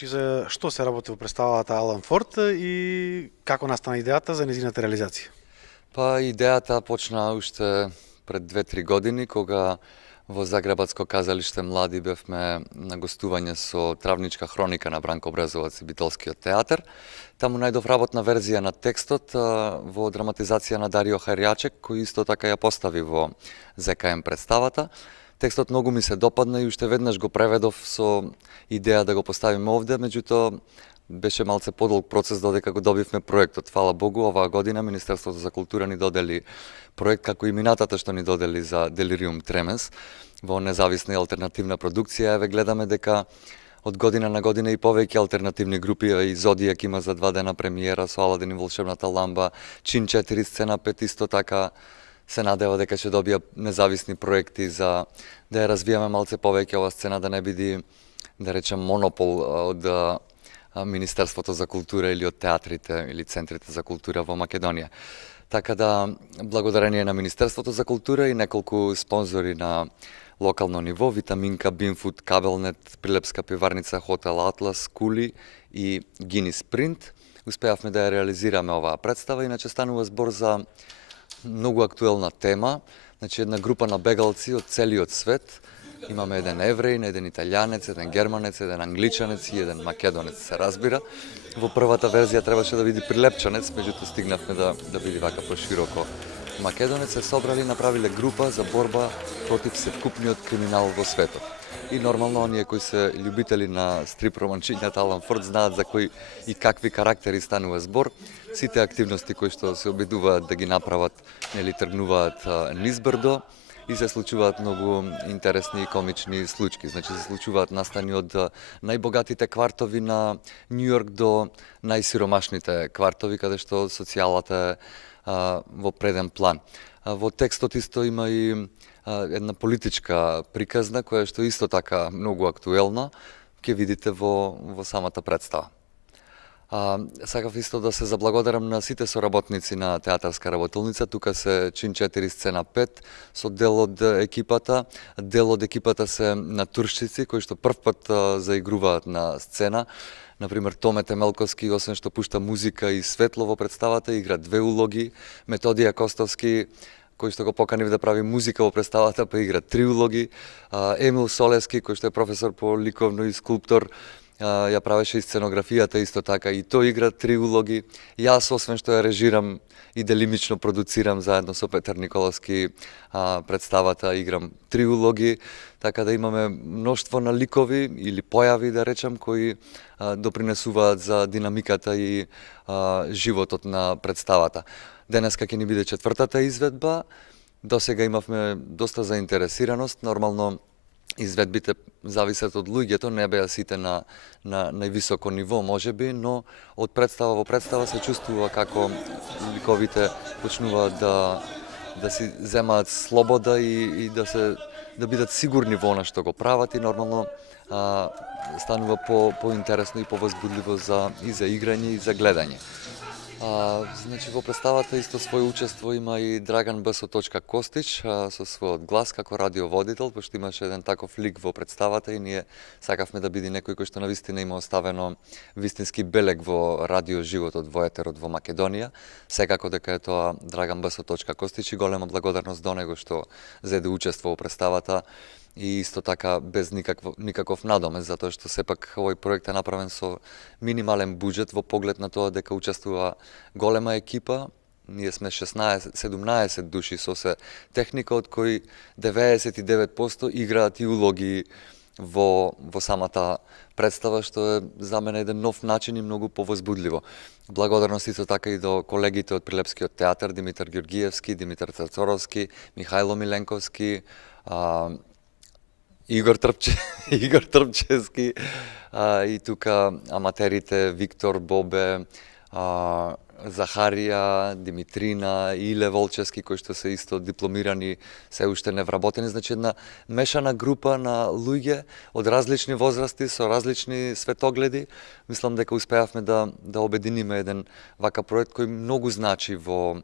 За што се работи во представата Алан Форд и како настана идејата за незината реализација? Па идејата почна уште пред 2-3 години, кога во Загребатско казалиште Млади бевме на гостување со Травничка хроника на Бранко Образовац и Битолскиот театар. Таму најдов работна верзија на текстот во драматизација на Дарио Харјачек, кој исто така ја постави во ЗКМ представата. Текстот многу ми се допадна и уште веднаш го преведов со идеја да го поставиме овде, меѓутоа беше малце подолг процес додека го добивме проектот. Фала Богу, оваа година Министерството за култура ни додели проект како и минатата што ни додели за Делириум Тременс во независна и алтернативна продукција. Еве гледаме дека од година на година и повеќе алтернативни групи, и Зодијак има за 2 дена премиера со Аладин и волшебната ламба, Чин 4 сцена 5 исто така се надева дека ќе добија независни проекти за да ја развиеме малце повеќе ова сцена, да не биде, да речем, монопол од Министерството за култура или од театрите или центрите за култура во Македонија. Така да, благодарение на Министерството за култура и неколку спонзори на локално ниво, Витаминка, Бинфуд, Кабелнет, Прилепска пиварница, Хотел Атлас, Кули и Гинис Принт, успеавме да ја реализираме оваа представа. Иначе станува збор за многу актуелна тема, значи една група на бегалци од целиот свет. Имаме еден евреин, еден италијанец, еден германец, еден англичанец и еден македонец, се разбира. Во првата верзија требаше да биде прилепчанец, меѓутоа стигнавме да биде вака пошироко македонец. Се собрали и направиле група за борба против севкупниот криминал во светот. И нормално оние кои се љубители на стрип романчињата Алан Форд знаат за кои и какви карактери станува збор. Сите активности кои што се обидуваат да ги направат, нели, тргнуваат низбрдо и се случуваат многу интересни и комични случаи. Значи се случуваат настани од најбогатите квартови на Њујорк до најсиромашните квартови, каде што социјалата е во преден план. Во текстот исто има и една политичка приказна, која што исто така многу актуелна, ќе видите во самата представа. Сакав исто да се заблагодарам на сите соработници на театарска работилница. Тука се Чин 4 сцена 5 со дел од екипата. Дел од екипата се натуршцици кои што првпат заигруваат на сцена. Например, Томе Темелковски, освен што пушта музика и светло во представата, игра 2 улоги. Методија Костовски, кој што го поканив да прави музика во представата, па игра 3 улоги. Емил Солески, кој што е професор по ликовно и скулптор, ја правеше и сценографијата исто така, и тој игра 3 улоги. Јас, освен што ја режирам и делимично продуцирам заедно со Петар Николовски представата, играм 3 улоги, така да имаме мноштво на ликови или појави, да речам, кои допринесуваат за динамиката и животот на представата. Денеска ќе ни биде 4-та изведба. Досега имавме доста заинтересираност. Нормално изведбите зависат од луѓето, не беа сите на највисоко ниво можеби, но од представа во представа се чувствува како ликовите почнуваат да си земаат слобода и да бидат сигурни во она што го прават, и нормално станува поинтересно и повозбудливо и за играње и за гледање. Значи, во представата исто своје учество има и Драган Б. Костич со својот глас како радиоводител, пошто имаше еден таков лик во представата и ние сакавме да биде некој кој што навистина има оставено вистински белег во радиоживотот во етерот во Македонија. Секако дека е тоа Драган Б. Костич и голема благодарност до него што зеде учество во представата, и исто така без никаков надомес, затоа што сепак овој проект е направен со минимален буџет во поглед на тоа дека учествува голема екипа. Ние сме 16-17 души со се техника, од кои 99% играат и улоги во самата представа, што е за мене еден нов начин и многу повозбудливо. Благодарност исто така и до колегите од Прилепскиот театар, Димитар Ѓоргиевски, Димитар Црцоровски, Михајло Миленковски, Игор Трпчевски, и тука аматерите Виктор, Бобе, Захарија, Димитрина и Иле Волчевски, кои што се исто дипломирани, се уште невработени. Значи една мешана група на луѓе од различни возрасти, со различни светогледи. Мислам дека успеавме да обединиме еден вака проект кој многу значи во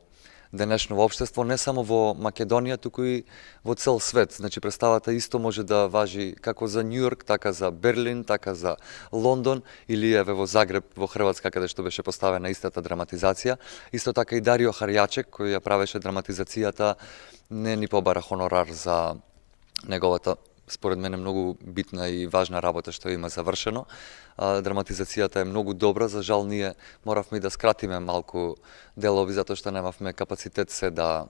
денешно општество, не само во Македонија, туку и во цел свет. Значи, представата исто може да важи како за Њујорк, така за Берлин, така за Лондон, или еве во Загреб, во Хрватска, каде што беше поставена истата драматизација. Исто така и Дарио Харјачек, кој ја правеше драматизацијата, не ни побара хонорар за неговата, според мене, многу битна и важна работа што има завршено. Драматизацијата е многу добра, за жал ние моравме да скратиме малку делови, затоа што немавме капацитет се да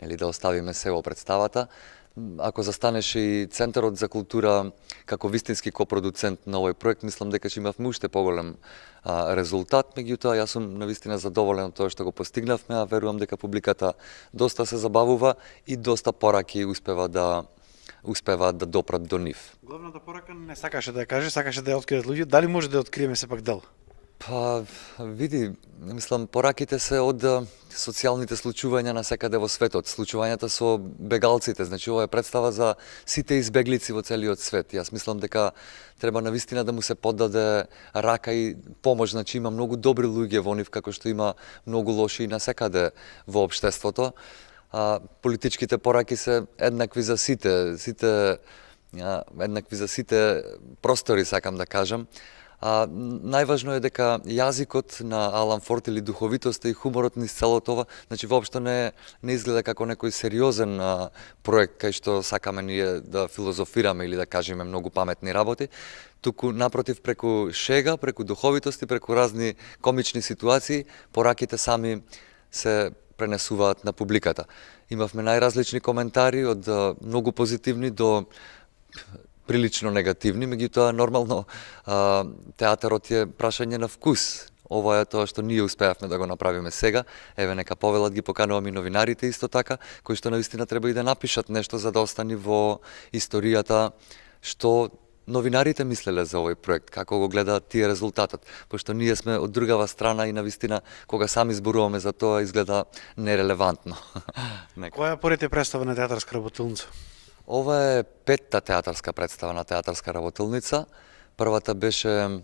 оставиме се во представата. Ако застанеше и Центарот за култура како вистински копродуцент на овој проект, мислам дека ќе имавме уште поголем резултат. Меѓутоа, јас сум навистина задоволен од тоа што го постигнавме, а верувам дека публиката доста се забавува и доста пораки успеваат да допрат до нив. Главната порака не сакаше да ја каже, сакаше да ја откријат луѓе. Дали може да ја откриеме сепак дел? Па, види, мислам, пораките се од социјалните случувања на секаде во светот, случувањата со бегалците, значи ова е представа за сите избеглици во целиот свет. Јас мислам дека треба навистина да му се поддаде рака и помош, значи има многу добри луѓе во нив, како што има многу лоши и на секаде во општеството. Политичките пораки се еднакви за сите простори, сакам да кажам. Најважно е дека јазикот на Алан Форд или духовитоста и хуморот низ целото ова, значи воопшто не изгледа како некој сериозен проект кај што сакаме ние да филозофираме или да кажеме многу паметни работи, туку напротив преку шега, преку духовитост и преку разни комични ситуации, пораките сами се пренесуваат на публиката. Имавме најразлични коментари од многу позитивни до прилично негативни, меѓутоа нормално театарот е прашање на вкус. Ова е тоа што ние успеавме да го направиме сега. Еве, нека повелат, ги поканувам и новинарите исто така, кои што навистина треба и да напишат нешто за да остани во историјата што новинарите мислеле за овој проект, како го гледаат тие резултатот, пошто ние сме од другава страна и навистина кога сами зборуваме за тоа изгледа нерелевантно. Која поред е представа на театарска работилница? Ова е петта театарска представа на театарска работилница. Првата беше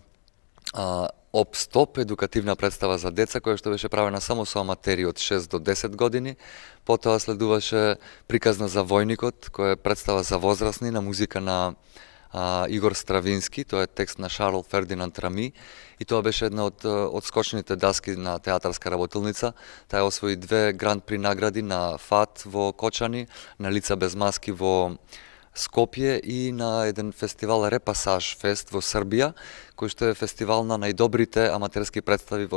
Об-стоп, едукативна представа за деца, која што беше правена само со аматери од 6 до 10 години. Потоа следуваше Приказна за војникот, која е представа за возрастни на музика на Игор Стравински, тоа е текст на Шарл Фердинанд Рами, и тоа беше една од скочните даски на театарска работилница. Таа освои 2 гранд при награди на ФАТ во Кочани, на Лица без маски во Скопје и на еден фестивал Репасаж фест во Србија, кој што е фестивал на најдобрите аматерски представи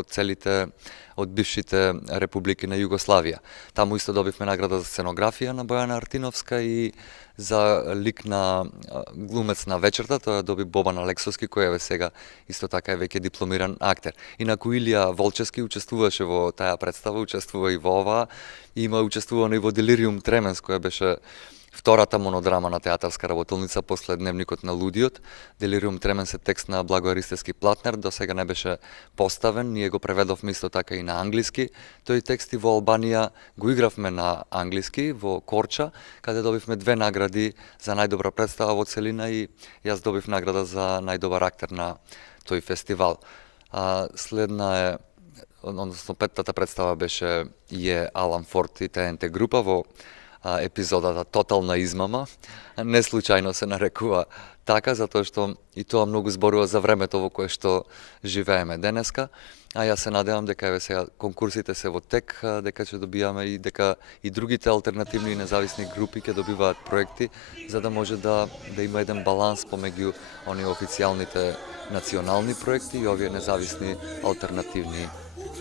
од бившите републики на Југославија. Таму исто добивме награда за сценографија на Бојана Артиновска и за лик на глумец на вечерта, тоа доби Бобан Алексовски, кој е сега исто така е веќе дипломиран актер. Инаку Илија Волчевски учествуваше во таа представа, учествува и во оваа, има учествувано и во Делириум Тременс, која беше втората монодрама на театарска работилница после Дневникот на лудиот. Делириум Тременс е текст на Благој Ристевски Платнер, до сега не беше поставен, ние го преведовме исто така и на англиски. Тој текст и во Албанија го игравме на англиски, во Корча, каде добивме 2 награди за најдобра представа во целина и јас добив награда за најдобар актер на тој фестивал. Следна е, односно петтата представа беше Алан Форд и ТНТ група во епизодата Тотална измама. Не случајно се нарекува така, затоа што и тоа многу зборува за времето во кое што живееме денеска. А јас се надевам дека еве сега конкурсите се во тек, дека ќе добијаме и дека и другите алтернативни и независни групи ќе добиваат проекти, за да може да има еден баланс помеѓу оние официјалните национални проекти и овие независни алтернативни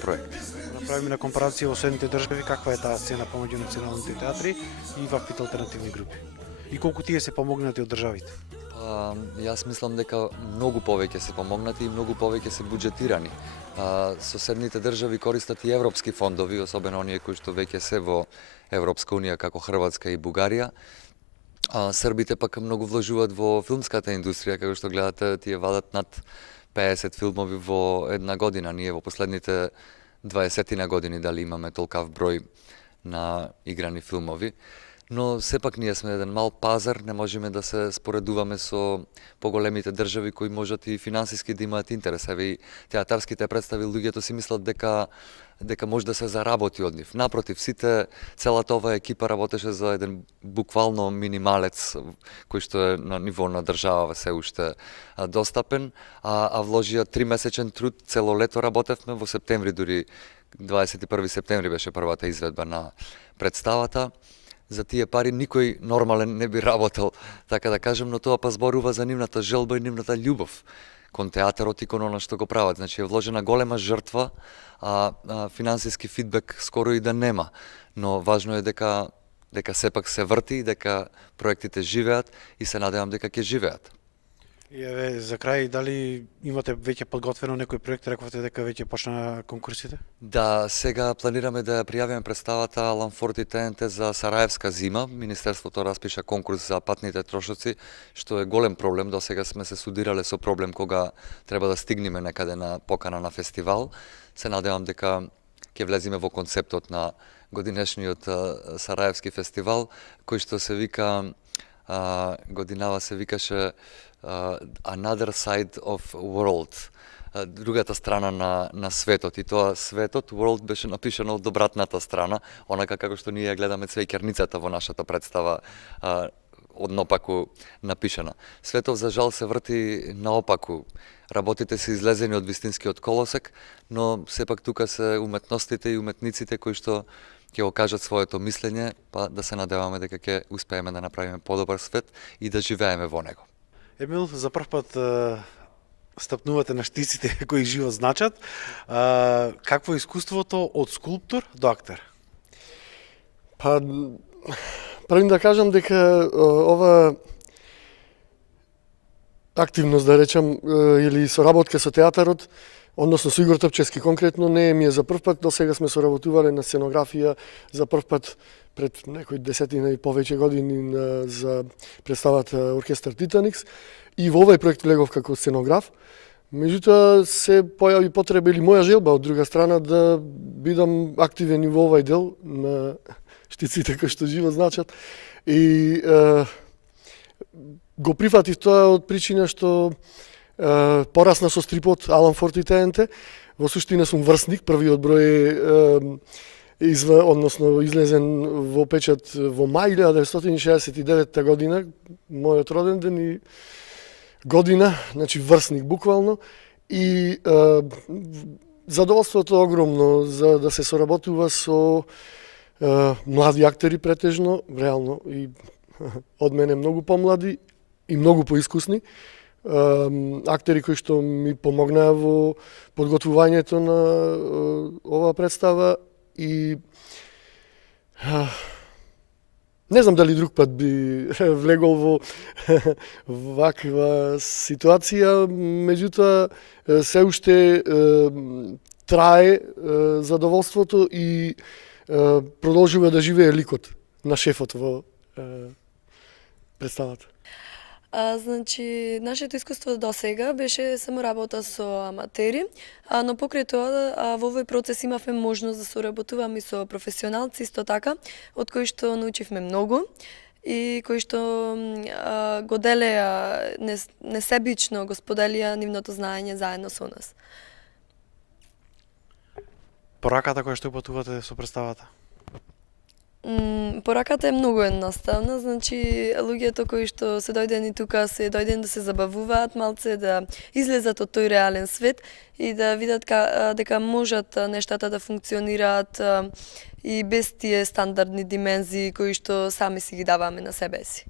проекти. Направиме на компарација во соседните држави, каква е таа сцена помеѓу националните театри и ваквите алтернативни групи? И колку тие се помогнати од државите? Јас мислам дека многу повеќе се помогнати и многу повеќе се буџетирани. Соседните држави користат и европски фондови, особено оние кои што веќе се во Европска унија како Хрватска и Бугарија. Србите пак многу вложуваат во филмската индустрија, како што гледате, тие вадат над 50 филмови во една година. Ние во последните 20 години дали имаме толкав број на играни филмови. но сепак ние сме еден мал пазар, не можеме да се споредуваме со поголемите држави кои можат и финансиски да имаат интерес. Еве и театарските представи луѓето си мислат дека може да се заработи од нив. Напротив, целата оваа екипа работеше за еден буквално минималец кој што е на ниво на држава се уште достапен, а вложија 3-месечен труд, цело лето работевме, во септември дури 21 септември беше првата изведба на представата. За тие пари никој нормален не би работел, така да кажем, но тоа па зборува за нивната желба и нивната љубов кон театарот и кон она што го прават. Значи е вложена голема жртва, а финансиски фидбек скоро и да нема. Но важно е дека сепак се врти, дека проектите живеат и се надевам дека ќе живеат. И еве за крај, дали имате веќе подготвено некој проект, рековте дека веќе почна конкурсите? Да, сега планираме да ја пријавиме представата Алан Форд и ТНТ за Сараевска зима. Министерството распиша конкурс за патните трошоци, што е голем проблем. До сега сме се судирале со проблем кога треба да стигнеме некаде на покана на фестивал. Се надевам дека ќе влеземе во концептот на годинешниот Сараевски фестивал, кој што се вика, годинава се викаше Another Side of World, другата страна на светот. И тоа светот, world, беше напишано од обратната страна, онака како што ние гледаме цвеќарницата во нашата представа, однопаку напишана. Светот за жал се врти наопаку. Работите се излезени од вистинскиот колосек, но сепак тука се уметностите и уметниците кои што ќе го кажат своето мислење, па да се надеваме дека ќе успееме да направиме подобар свет и да живееме во него. Емил, за прв пат стапнувате на штиците кои живот значат. Какво е искуството од скулптор до актер? Па, правим да кажам дека ова активност, да речам, или соработка со театарот, односно со Игор Топчевски конкретно, не ми е за прв пат. До сега сме соработувале на сценографија за прв пат пред некои десетина и повеќе години за представата Оркестар Титаникс. И во овој проект влегов како сценограф. Меѓутоа се појави потреба или моја желба од друга страна да бидам активен и во овој дел на штиците кои што живо значат. И го прифатив тоа од причина што порасна со стрипот Алан Форд и ТНТ. Во суштина сум врсник, првиот број односно излезен во печат во мај 1969 година, мојот роден ден и година, значи врсник буквално. И задоволството огромно за да се соработува со млади актери претежно, реално и од мене многу помлади и многу поискусни. Актери кои што ми помогнаа во подготвувањето на оваа представа и не знам дали друг пат би влегол во ваква ситуација, меѓутоа се уште трае задоволството и продолжува да живее ликот на шефот во представата. Значи, нашето искуство до сега беше само работа со аматери, но покрај тоа во овој процес имавме можност да соработуваме со професионалци исто така, од кои што научивме многу и кои што го делеа несебично, го споделија нивното знаење заедно со нас. Пораката која што упатувате со представата? Пораката е многу едноставна, значи луѓето кои што се дојдени тука се дојдени да се забавуваат малце, да излезат од тој реален свет и да видат дека можат нештата да функционираат и без тие стандардни димензии кои што сами си ги даваме на себе си.